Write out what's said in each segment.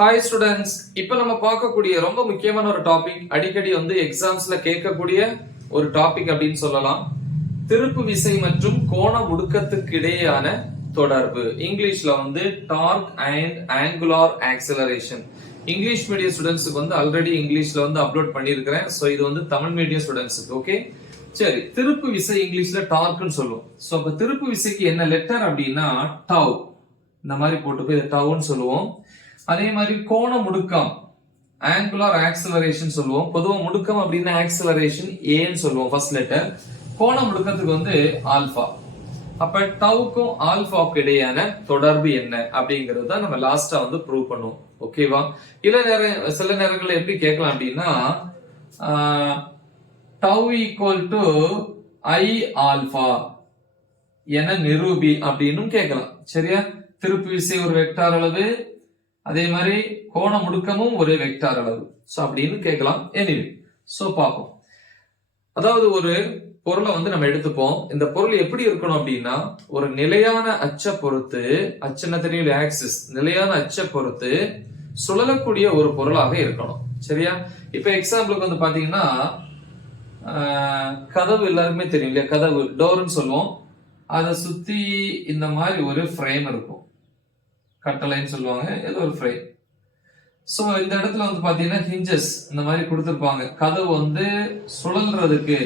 Hi students, இப்போ நம்ம பார்க்கக்கூடிய ரொம்ப முக்கியமான ஒரு டாபிக், அடிக்கடி எக்ஸாம்ஸ்ல கேட்கக்கூடிய ஒரு டாபிக் அப்படின்னு சொல்லலாம். திருப்பு விசை மற்றும் கோண முடுக்கத்துக்கு இடையேயான தொடர்பு. இங்கிலீஷ்ல torque and angular acceleration. English medium ஸ்டூடெண்ட்ஸுக்கு ஆல்ரெடி இங்கிலீஷ்ல அப்லோட் பண்ணியிருக்கிறேன். ஸோ இது தமிழ் மீடியம் ஸ்டூடெண்ட்ஸுக்கு ஓகே. சரி, திருப்பு விசை இங்கிலீஷ்ல டார்க்னு சொல்லுவோம். ஸோ அப்ப திருப்பு விசைக்கு என்ன லெட்டர் அப்படின்னா டவ். இந்த மாதிரி போட்டு போய் டவ்னு சொல்லுவோம். அதே மாதிரி கோண முடுக்கம் ஆங்குலார் ஆக்சிலரேஷன் சொல்லுவோம். பொதுவா முடுக்கம் அப்படின்னா ஆக்சிலரேஷன் ஏன்னு சொல்லுவோம் ஃபர்ஸ்ட் லெட்டர். கோண முடுக்கத்துக்கு ஆல்பா. அப்ப டவுக்கும் ஆல்பாவுக்கு இடையான தொடர்பு என்ன அப்படிங்கறத நம்ம லாஸ்டா ப்ரூவ் பண்ணுவோம். ஓகேவா? சில நேரங்கள்ல எப்படி கேட்கலாம் அப்படின்னா tau equal to I alpha என நிரூபி அப்படின்னு கேட்கலாம். சரியா? திருப்பு விசை ஒரு வெக்டார் அளவு, அதே மாதிரி கோண முடுக்கமும் ஒரு வெக்டார் அளவு. சோ அப்படின்னு கேட்கலாம். எனிவே சோ பாப்போம். அதாவது ஒரு பொருளை நம்ம எடுத்துப்போம். இந்த பொருள் எப்படி இருக்கணும் அப்படின்னா ஒரு நிலையான அச்சை பொறுத்து, அச்சுன்னா தெரியும் ஆக்சிஸ், நிலையான அச்சை பொறுத்து சுழலக்கூடிய ஒரு பொருளாக இருக்கணும். சரியா? இப்ப எக்ஸாம்பிளுக்கு பாத்தீங்கன்னா கதவு எல்லாருக்குமே தெரியும் இல்லையா? கதவு டோர்னு சொல்லுவோம். அதை சுத்தி இந்த மாதிரி ஒரு ஃப்ரேம் இருக்கும், கட்டளைன்னு சொல்லுவாங்க, ஏதோ ஒரு ஃப்ரேம். சோ இந்த இடத்துல பாத்தீங்கன்னா ஹிஞ்சஸ் இந்த மாதிரி கொடுத்திருப்பாங்க. கதவு சுழல்றதுக்கு,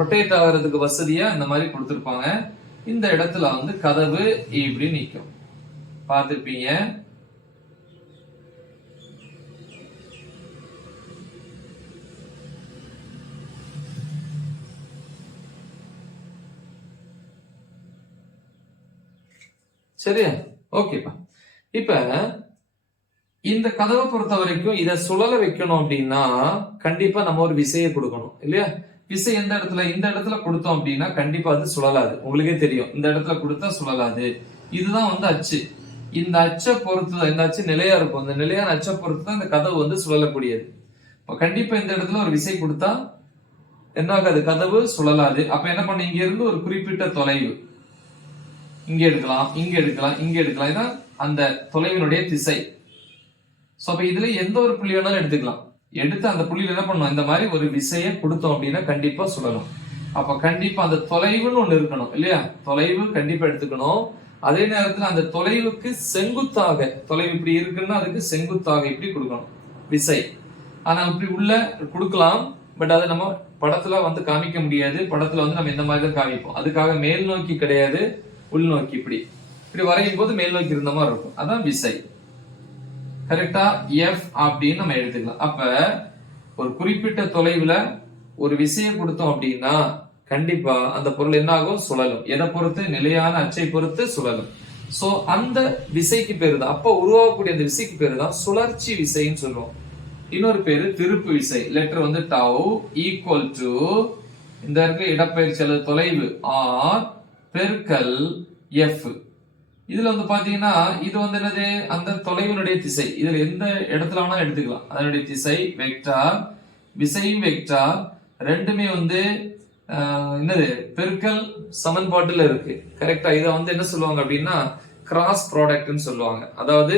ரொட்டேட் ஆகிறதுக்கு வசதியா இந்த மாதிரி கொடுத்திருப்பாங்க. இந்த இடத்துல கதவு இப்படி நிற்கும், பார்த்திருப்பீங்க. சரியா? ஓகேப்பா. இப்ப இந்த கதவை பொறுத்த வரைக்கும் இதை சுழல வைக்கணும் அப்படின்னா கண்டிப்பா நம்ம ஒரு விசையை கொடுக்கணும் இல்லையா? விசை எந்த இடத்துல? இந்த இடத்துல கொடுத்தோம் அப்படின்னா கண்டிப்பா அது சுழலாது. உங்களுக்கே தெரியும், இந்த இடத்துல கொடுத்தா சுழலாது. இதுதான் அச்சு. இந்த அச்சை பொறுத்து, இந்த அச்சு நிலையா இருக்கும், இந்த நிலையான அச்சை பொறுத்து தான் இந்த கதவு சுழலக்கூடியது. இப்ப கண்டிப்பா இந்த இடத்துல ஒரு விசை கொடுத்தா என்ன ஆகாது? கதவு சுழலாது. அப்ப என்ன பண்ண, இங்க இருந்து ஒரு குறிப்பிட்ட தொலைவு இங்க எடுக்கலாம், இங்க எடுக்கலாம், இங்க எடுக்கலாம். இதான் அந்த தொலைவினுடைய திசை. சோ அப்ப இதுல எந்த ஒரு புள்ளி வேணாலும் எடுத்துக்கலாம். எடுத்து அந்த புள்ளியில என்ன பண்ணும், இந்த மாதிரி ஒரு விசையை கொடுத்தோம் அப்படின்னா கண்டிப்பா சுழலும். அப்ப கண்டிப்பா அந்த தொலைவுன்னு ஒண்ணு இருக்கணும் இல்லையா? தொலைவு கண்டிப்பா எடுத்துக்கணும். அதே நேரத்துல அந்த தொலைவுக்கு செங்குத்தாக, தொலைவு இப்படி இருக்குன்னா அதுக்கு செங்குத்தாக இப்படி கொடுக்கணும் விசை. ஆனா இப்படி உள்ள கொடுக்கலாம், பட் அதை நம்ம படத்துல காமிக்க முடியாது. படத்துல நம்ம இந்த மாதிரி தான் காமிப்போம். அதுக்காக மேல் நோக்கி கிடையாது, உள்நோக்கி இப்படி இப்படி வரையும் போது மேல் நோக்கி இருந்த மாதிரி இருக்கும். அதான் விசை. கரெக்டா? எஃப் அப்படின்னு நம்ம எடுத்துக்கலாம். அப்ப ஒரு குறிப்பிட்ட தொலைவுல ஒரு விசையை கொடுத்தோம் அப்படின்னா கண்டிப்பா அந்த பொருள் என்ன ஆகும்? சுழலும். எதை பொறுத்து? நிலையான அச்சை பொறுத்து சுழலும். சோ அந்த விசைக்கு பேரு தான், அப்ப உருவாகக்கூடிய அந்த விசைக்கு பேரு தான் சுழற்சி விசைன்னு சொல்லுவோம். இன்னொரு பேரு திருப்பு விசை. லெட்டர் டவ் ஈக்குவல் டு இந்த இருக்க இடப்பெயர்ச்சி அல்லது தொலைவு ஆர் பெருக்கல் எஃப். இதுல பாத்தீங்கன்னா இது என்னது? அந்த தொலைவினுடைய திசை. இதுல எந்த இடத்துல வேணா எடுத்துக்கலாம். அதனுடைய திசை வெக்டார், விசையும் வெக்டார், ரெண்டுமே என்னது? பெருக்கல் சமன்பாட்டுல இருக்கு. கரெக்டா? இதை என்ன சொல்லுவாங்க அப்படின்னா கிராஸ் ப்ராடக்ட்னு சொல்லுவாங்க. அதாவது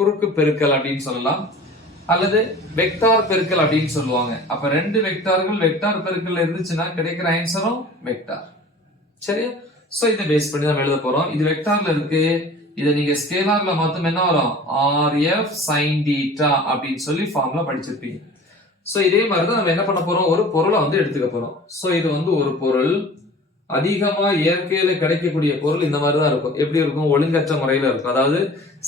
குறுக்கு பெருக்கல் அப்படின்னு சொல்லலாம், அல்லது வெக்டார் பெருக்கல் அப்படின்னு சொல்லுவாங்க. அப்ப ரெண்டு வெக்டார்கள் வெக்டார் பெருக்கல் இருந்துச்சுன்னா கிடைக்கிற ஆன்சரும் வெக்டார். சரியா? சோ இதை பேஸ் பண்ணி நம்ம எழுத போறோம். இது வெக்டார்ல இருக்கு. இதை நீங்க ஸ்கேலார்ல மாத்தும் என்ன வரும்? ஆர்எஃப் சைன் தீட்டா அப்படின்னு சொல்லி ஃபார்முலா படிச்சிருப்பீங்க. சோ இதே மாதிரிதான் நம்ம என்ன பண்ண போறோம்? ஒரு பொருளை எடுத்துக்க போறோம். சோ இது ஒரு பொருள். அதிகமா இயற்கையில கிடைக்கக்கூடிய பொருள் இந்த மாதிரிதான் இருக்கும். எப்படி இருக்கும்? ஒழுங்கற்ற முறையில இருக்கும், அதாவது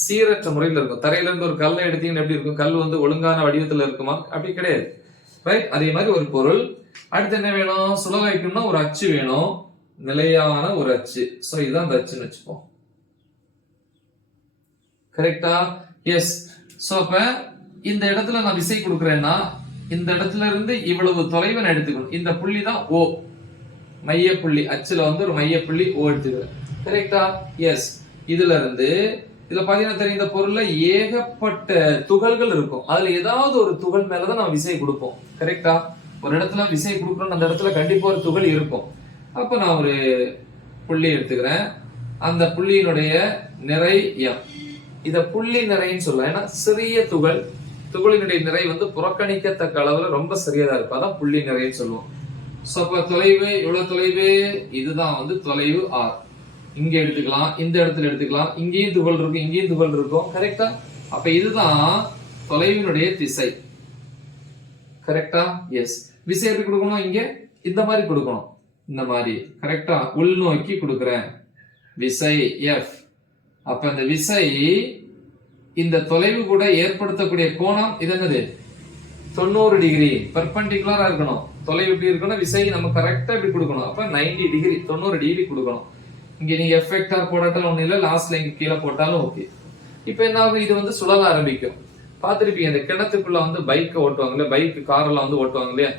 சீரற்ற முறையில இருக்கும். தரையில இருந்து ஒரு கல்லை எடுத்தீங்கன்னு எப்படி இருக்கும்? கல் ஒழுங்கான வடிவத்துல இருக்குமா? அப்படி கிடையாது. ரைட்? அதே மாதிரி ஒரு பொருள். அடுத்து என்ன வேணும்? சுழல வைக்கணும்னா ஒரு அச்சு வேணும், நிலையான ஒரு அச்சு. சோ இதுதான் அந்த அச்சுன்னு வச்சுப்போம். கரெக்டா? எஸ். சோ அப்ப இந்த இடத்துல நான் விசை கொடுக்கிறேன்னா இந்த இடத்துல இருந்து இவ்வளவு தொலைவை நான் எடுத்துக்கணும். இந்த புள்ளி தான் ஓ, மைய புள்ளி. அச்சுல ஒரு மைய புள்ளி ஓ எடுத்துக்கிறேன். கரெக்டா? எஸ். இதுல இருந்து இதுல பாத்தீங்கன்னா தெரியும், இந்த பொருள்ல ஏகப்பட்ட துகள்கள் இருக்கும். அதுல ஏதாவது ஒரு துகள் மேலதான் நம்ம விசை கொடுப்போம். கரெக்டா? ஒரு இடத்துல விசை கொடுக்கணும், அந்த இடத்துல கண்டிப்பா ஒரு துகள் இருக்கும். அப்ப நான் ஒரு புள்ளி எடுத்துக்கிறேன். அந்த புள்ளியினுடைய நிறை எம். இத புள்ளி நிறைன்னு சொல்லலாம். ஏன்னா சிறிய துகளினுடைய நிறை வந்து புறக்கணிக்கத்தக்க அளவுல ரொம்ப சிறியதா இருக்கும். அதான் புள்ளி நிறைன்னு சொல்லுவோம். சோ அப்ப தொலைவு எவ்வளவு தொலைவு? இதுதான் வந்து தொலைவு r. இங்க எடுத்துக்கலாம், இந்த இடத்துல எடுத்துக்கலாம், இங்கேயும் துகள் இருக்கும், இங்கேயும் துகள் இருக்கும். கரெக்டா? அப்ப இதுதான் தொலைவினுடைய திசை. கரெக்டா? எஸ். விசை எப்படி கொடுக்கணும்? இங்க இந்த மாதிரி கொடுக்கணும். இந்த மாதிரி. கரெக்டா? உள்நோக்கி கொடுக்கிறேன். விசை F. அப்ப இந்த விசை இந்த தொலைவு கூட ஏற்படுத்தக்கூடிய கோணம் இது என்னது? 90 டிகிரி. பெர்பெண்டிகுலரா இருக்கணும். தொலைவு எப்படி இருக்கணும்? விசை நம்ம கரெக்டா இப்படி கொடுக்கணும். அப்ப 90 டிகிரி, 90 டிகிரி கொடுக்கணும். இங்க நீங்க எஃபெக்டார் போட்டாலும் ஒண்ணு இல்ல, லாஸ்ட்ல இங்க கீழே போட்டாலும் ஓகே. இப்ப என்ன ஆகும்? இது வந்து சுழல ஆரம்பிக்கும். பாத்துருப்பீங்க, இந்த கிணத்துக்குள்ள வந்து பைக் ஓட்டுவாங்க, பைக் கார் எல்லாம் வந்து ஓட்டுவாங்க இல்லையா?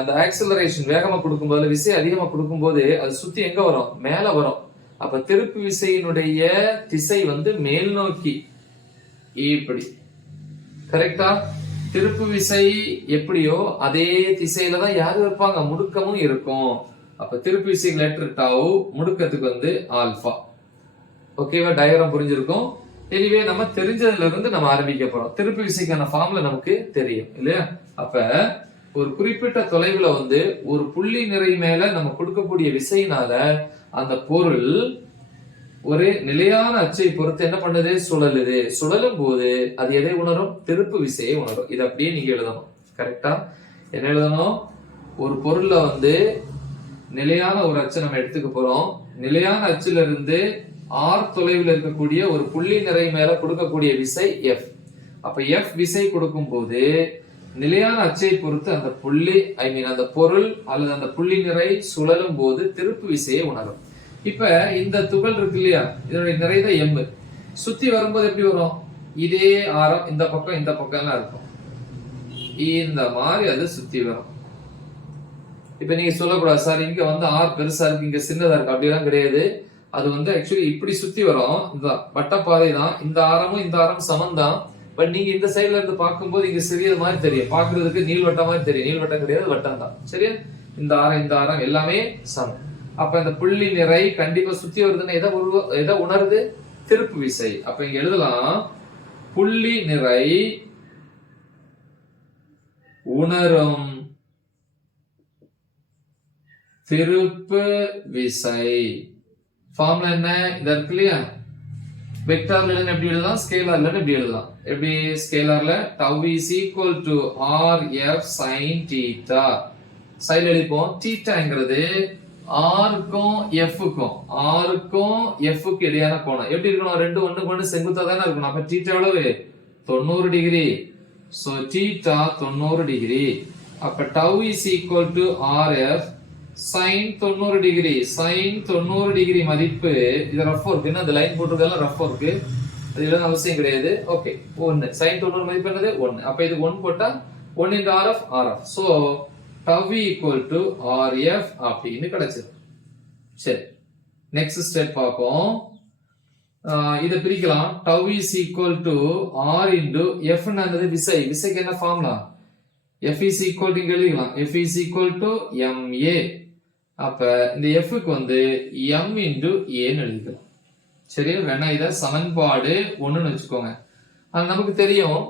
அந்த ஆக்சலரேஷன் வேகமா கொடுக்கும்போது, விசை அதிகமா கொடுக்கும்போது அது சுத்தி எங்க வரும்? மேல வரும். அப்ப திருப்பு விசையினுடைய திசை வந்து மேல் நோக்கி இப்படி. கரெக்டா? திருப்பு விசை எப்படியோ அதே திசையில தான் யாரு இருப்பாங்க? முடுக்கமும் இருக்கும். அப்ப திருப்பு விசைக்கு லெட்டர் டவ், முடுக்கத்துக்கு வந்து ஆல்பா. ஓகேவா? டயக்ராம் புரிஞ்சிருக்கும். எனிவே நம்ம தெரிஞ்சதுல இருந்து நம்ம ஆரம்பிக்க போறோம். திருப்பு விசைக்கான ஃபார்முலா நமக்கு தெரியும் இல்லையா? அப்ப ஒரு குறிப்பிட்ட தொலைவுல வந்து ஒரு புள்ளி நிறை மேல நம்ம கொடுக்கக்கூடிய விசையினால அந்த பொருள் ஒரு நிலையான அச்சை பொறுத்து என்ன பண்ணுது? சுழலுது. சுழலும் போது அது எதை உணரும்? திருப்பு விசையை உணரும். இது அப்படியே நீங்க எழுதணும். கரெக்டா? என்ன எழுதணும்? ஒரு பொருள்ல வந்து நிலையான ஒரு அச்சை நம்ம எடுத்துக்க போறோம். நிலையான அச்சுல இருந்து r தொலைவில் இருக்கக்கூடிய ஒரு புள்ளி நிறை மேல கொடுக்கக்கூடிய விசை F. அப்ப F விசை கொடுக்கும் போது நிலையான அச்சை பொறுத்து அந்த புள்ளி அந்த பொருள் அல்லது அந்த புள்ளி நிறை சுழலும் போது திருப்பு விசையை உணரும். இப்ப இந்த துகள் இருக்கு இல்லையா? இதனுடைய நிறை தான் M. சுத்தி வரும்போது எப்படி வரும்? இதே ஆரம் இந்த பக்கம் இந்த பக்கம் எல்லாம் இருக்கும். இந்த மாதிரி அது சுத்தி வரும். இப்ப நீங்க சொல்லக்கூடாது, சார் இங்க வந்து r பெருசா இருக்கு, இங்க சின்னதா இருக்கு. அப்படிலாம் கிடையாது. அது வந்து ஆக்சுவலி இப்படி சுத்தி வரும். இந்த வட்டப்பாதை தான். இந்த ஆரமும் இந்த ஆரம் சமம் தான். பட் நீங்க இந்த சைடுல இருந்து பார்க்கும்போது இங்க சிறியது மாதிரி தெரியும். பாக்குறதுக்கு நீள்வட்டம் மாதிரி தெரியும். நீள்வட்டம் கிடையாது, வட்டம் தான். சரியா? இந்த ஆரம் எல்லாமே சமம். அப்ப இந்த புள்ளி நிறை கண்டிப்பா சுத்தி வருதுன்னா எதை உணருது? திருப்பு விசை. அப்ப இங்க எழுதலாம், புள்ளி நிறை உணரும் திருப்பு விசை. ஃபார்முலா என்ன? இது இருக்கு இல்லையா? வெக்டார்ல எப்படி எழுதலாம்? ஸ்கேலார்ல எப்படி எழுதலாம்? எப்படி? ஸ்கேலார்ல tau is equal to rf sin theta. சைடுல எழுதிப்போம். தீட்டாங்கிறது r-க்கும் f-க்கும் f-க்கு இடையான கோணம். எப்படி இருக்கணும்? ரெண்டு ஒண்ணுக்கு ஒண்ணு செங்குத்தா தானே இருக்கணும். அப்ப தீட்டா எவ்வளவு? 90 டிகிரி. So theta 90 degree. அப்ப tau is equal to rf sin 90 degree. sin 90 degree மதிப்பு, இது ரஃப் ஒர்க். என்ன அந்த லைன் போட்டுருக்கல ரஃப் ஒர்க், அது இல்ல அவசியம் கிடையாது. ஓகே, 1 sin 90 மதிப்பு என்னது? 1. அப்ப இது 1 போட்டா 1 into rf. So tau equal to rf அப்படின்னு கிடைச்சது. சரி, நெக்ஸ்ட் ஸ்டெப் பார்ப்போம். இத பிரிக்கலாம். tau is equal to r into f என்னது? விசை. விசைக்கு என்ன formula? f is equal to எழுதிக்கலாம். f is equal to ma. அப்ப இந்த f க்கு வந்து m into a ன்னு எழுதிக்கலாம். சரியா? வேணா இத சமன்பாடு 1ன்னு வச்சுக்கோங்க. அது நமக்கு தெரியும்,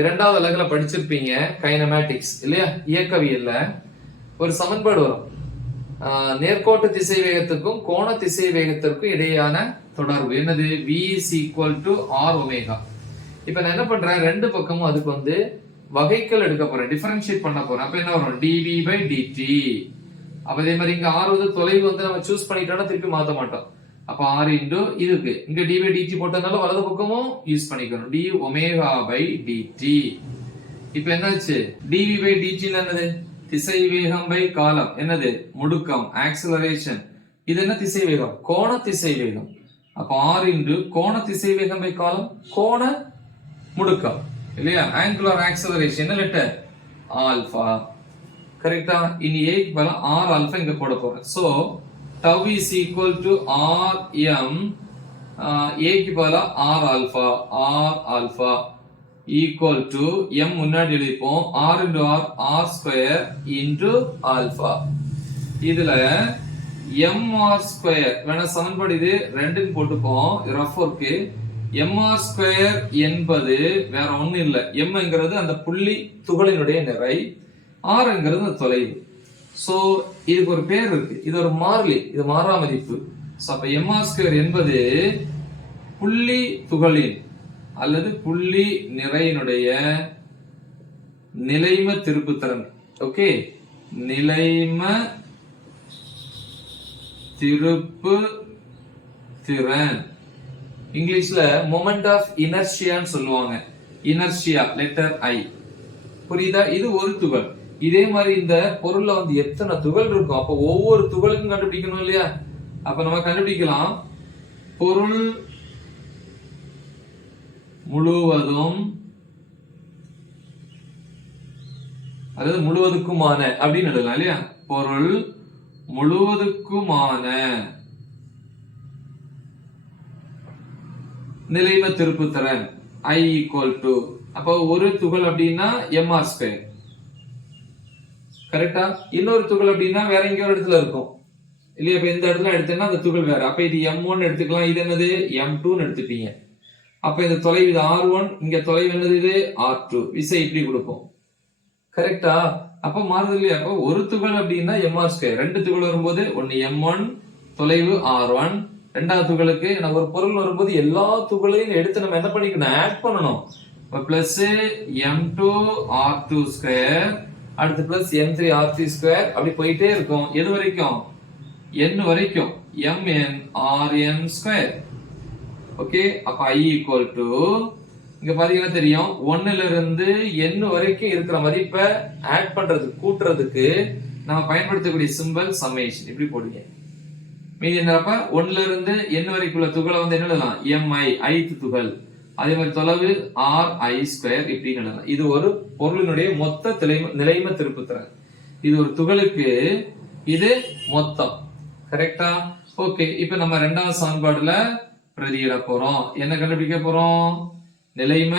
இரண்டாவது அலகுல படிச்சிருப்பீங்க கைனமேட்டிக்ஸ் இல்லையா? இயக்கவியல்ல ஒரு சமன்பாடு வரும். நேர்கோட்டு திசை வேகத்துக்கும் கோண திசை வேகத்திற்கும் இடையான தொடர்பு என்னது? v is equal to r omega. இப்ப நான் என்ன பண்றேன்? ரெண்டு பக்கமும் அதுக்கு வந்து வகைக்கல் எடுக்க போறேன், டிஃபரன்ஷியேட் பண்ண போறேன். அப்ப என்ன வரும்? dv by dt. அப்ப இதே மாதிரி இங்க r வந்து தொலைவு வந்து நம்ம சூஸ் பண்ணிட்டோம்னா திருப்பி மாத்த மாட்டோம். அப்ப r into இதுக்கு இங்க d by dt போட்டதனால வலது பக்கமும் யூஸ் பண்ணிக்கணும், d omega by dt. இப்போ என்னாச்சு? dv by dt என்னது? திசை வேகம் by காலம். என்னது? முடுக்கம், ஆக்சலரேஷன். இது என்ன திசை வேகம்? கோண திசை வேகம். அப்ப r into கோண திசை வேகம் by காலம், கோண முடுக்கம் இல்லையா? ஆங்குலர் ஆக்சலரேஷன் என்ன லெட்டர்? ஆல்பா. கரெக்ட்டா? இனி a க்கு பதிலா r ஆல்பா இங்க போட போறேன். So tau is equal to rm, a க்கு பதிலா r alpha equal to m முன்னாடி எழுதிப்போம், r into r square into alpha. இதுல m r square வேணா சமன்பாடு இது 2ன்னு போட்டுப்போம், ரஃப் ஒர்க். mr ஸ்கொயர் என்பது வேற ஒண்ணும் இல்ல. mங்கிறது அந்த புள்ளி துகளினுடைய நிறை, rங்கிறது அந்த தொலைவு. சோ இதுக்கு ஒரு பேர் இருக்கு, இது ஒரு மாறிலி, இது மாறா மதிப்பு. சோ அப்ப mr ஸ்கொயர் என்பது புள்ளி துகளின் அல்லது புள்ளி நிறையினுடைய நிலைம திருப்புத்திறன். ஓகே, நிலைம திருப்பு திறன். இங்கிலீஷ்ல மொமெண்ட் ஆஃப் இனர்ஷியான்னு சொல்லுவாங்க. Inertia letter I. புரியுதா? இது ஒரு துகள். இதே மாதிரி இந்த பொருள்ல வந்து எத்தனை துகள் இருக்கும், அப்ப ஒவ்வொரு துகளுக்கும் கண்டுபிடிக்கணும் இல்லையா? அப்ப நம்ம கண்டுபிடிக்கலாம், பொருள் முழுவதும் அதாவது முழுவதுக்குமான அப்படின்னு எழுதலாம் இல்லையா? பொருள் முழுவதுக்குமான நிலைம திருப்புத்திறன் I ஈக்குவல் டு, அப்போ ஒரு துகள் அப்படின்னா mr ஸ்கொயர். கரெக்டா? இன்னொரு துகள் அப்படின்னா வேற எங்கேயோ ஒரு இடத்துல இருக்கும் இல்லையா? இப்ப இந்த இடத்துல எடுத்தேன்னா அந்த துகள் வேற. அப்ப இது m1 எடுத்துக்கலாம், இது என்னது m2 எடுத்துப்பீங்க. அப்ப இந்த தொலைவு இது r1, இங்க தொலைவு என்னது இது r2. விசை இப்படி கொடுப்போம். கரெக்டா? அப்ப மாறுது இல்லையா? அப்ப ஒரு துகள் அப்படின்னா mr ஸ்கொயர். ரெண்டு துகள் வரும்போது ஒன்னு m1 தொலைவு r1, ரெண்டாவது துகளுக்கு நம்ம ஒரு பொருள் வரும்போது எல்லா துகளையும் எடுத்து நம்ம என்ன பண்ணிக்கணும், ஆட் பண்ணணும். பிளஸ் m2 r2 ஸ்கொயர், அடுத்து பிளஸ் m3 r3 ஸ்கொயர், அப்படி போயிட்டே இருக்கும். எது வரைக்கும்? n வரைக்கும், mn rn ஸ்கொயர். ஓகே, அப்ப I ஈக்குவல் டு, இங்க பாத்தீங்கன்னா தெரியும், 1ல இருந்து n வரைக்கும் இருக்கிற மதிப்பை ஆட் பண்றதுக்கு, கூட்டுறதுக்கு நம்ம பயன்படுத்தக்கூடிய சிம்பல் சம்மேஷன். இப்படி போடுங்க. மீதி என்னப்ப 1ல இருந்து n வரைக்குள்ள துகளை வந்து என்ன எழுதலாம், mi ith துகள். அதே மாதிரி தொலைவு ri ஸ்கொயர் இப்படி எழுதலாம். இது ஒரு பொருளினுடைய மொத்த நிலைம திருப்புத்திறன். இது ஒரு துகளுக்கு, இது மொத்தம். கரெக்டா? ஓகே, இப்ப நம்ம இரண்டாவது சமன்பாடுல பிரதியிட போறோம். என்ன கண்டுபிடிக்க போறோம்? நிலைம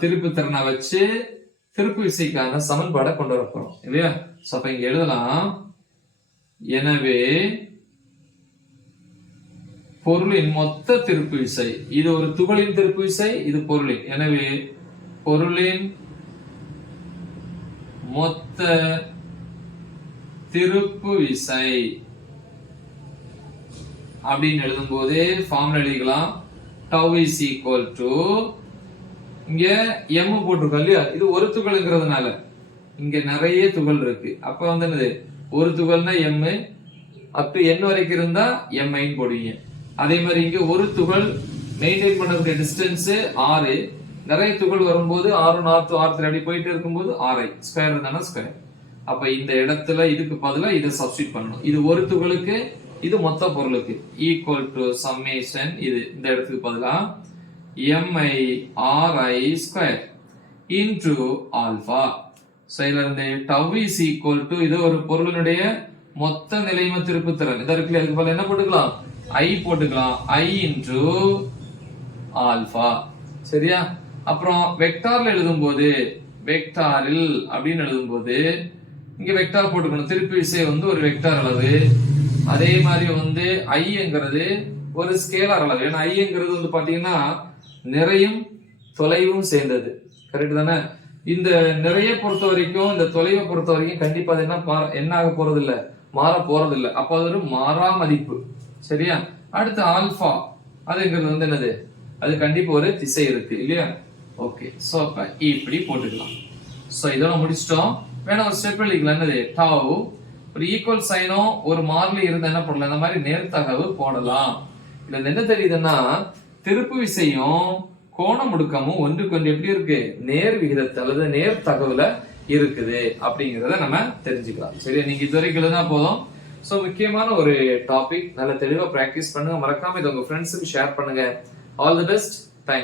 திருப்புத்திறனை வச்சு திருப்பு விசைக்கான சமன்பாடை கொண்டு வர போறோம் இல்லையா? அப்ப இங்க எழுதலாம், எனவே பொருளின் மொத்த திருப்பு விசை, இது ஒரு துகளின் திருப்பு விசை, இது பொருளின். எனவே பொருளின் மொத்த திருப்பு விசை அப்படின்னு எழுதும் போது ஃபார்முலா எழுதிக்கலாம். tau is equal to, இங்க m போட்டிருக்கோம் இல்லையா? இது ஒரு துகள்ங்கிறதுனால இங்க நிறைய துகள் இருக்கு. அப்ப வந்து என்னது, ஒரு துகள்னா m, அப் டு n வரைக்கும் இருந்தா mi போடுவீங்க. அதே மாதிரி இங்க ஒரு துகள் மெயின்டைன் பண்ணக்கூடிய டிஸ்டன்ஸ் r, நிறைய துகள் வரும்போது r1 r2 r3 அப்படி போயிட்டு இருக்கும்போது ri ஸ்கொயர் இருந்தானா ஸ்கொயர். அப்ப இந்த இடத்துல இதுக்கு பதிலா இதை சப்ஸ்டிட் பண்ணணும். இது ஒரு துகளுக்கு, இது மொத்த பொருளுக்கு. ஈக்குவல் டு சம்மேஷன், இது இந்த இடத்துக்கு பதிலா mi ri square into alpha. So இதுல இருந்து tau is equal to, இது ஒரு பொருளினுடைய மொத்த நிலைம திருப்புத்திறன். இத இருக்குல்ல, இதுக்கு பதிலா என்ன போட்டுக்கலாம், i போட்டுக்கலாம். i into alpha. சரியா? அப்புறம் வெக்டார்ல எழுதும்போது, வெக்டாரில் அப்படின்னு எழுதும்போது இங்க வெக்டார் போட்டுக்கணும். திருப்பு விசை வந்து ஒரு வெக்டார் அளவு. அதே மாதிரி வந்து ஐங்கிறது ஒரு ஸ்கேலார் அளவு. ஏன்னா ஐங்கிறது வந்து பாத்தீங்கன்னா நிறையும் தொலைவும் சேர்ந்தது. கரெக்ட் தானே? இந்த நிறைய பொறுத்த வரைக்கும், இந்த தொலைவை பொறுத்த வரைக்கும் கண்டிப்பா அது என்ன ஆக போறது இல்ல, மாற போறது இல்ல. அப்ப அது ஒரு மாறா மதிப்பு. சரியா? அடுத்து ஆல்பா, அதுங்கிறது வந்து என்னது, அது கண்டிப்பா ஒரு திசை இருக்கு இல்லையா? ஓகே, சோ அப்ப இப்படி போட்டுக்கலாம். சோ இதோட முடிச்சிட்டோம். வேணா ஒரு ஸ்டெப் எழுதிக்கலாம். என்னது, tau ஒரு ஈக்குவல் சைனோ ஒரு மாறிலி இருந்தா என்ன பண்ணலாம், இந்த மாதிரி நேர்த்தகவு போடலாம். இதுல என்ன தெரியுதுன்னா, திருப்பு விசையும் கோண முடுக்கமும் ஒன்றுக்கு ஒன்று எப்படி இருக்கு, நேர் விகிதத்தை அல்லது நேர் தகவல இருக்குது அப்படிங்கறத நம்ம தெரிஞ்சுக்கலாம். சரியா? நீங்க இது வரைக்கும் எழுதினா போதும். சோ முக்கியமான ஒரு டாபிக், நல்ல தெளிவா பிராக்டிஸ் பண்ணுங்க. மறக்காம இதை உங்க ஃப்ரெண்ட்ஸுக்கு ஷேர் பண்ணுங்க. All the best. தேங்க்ஸ்.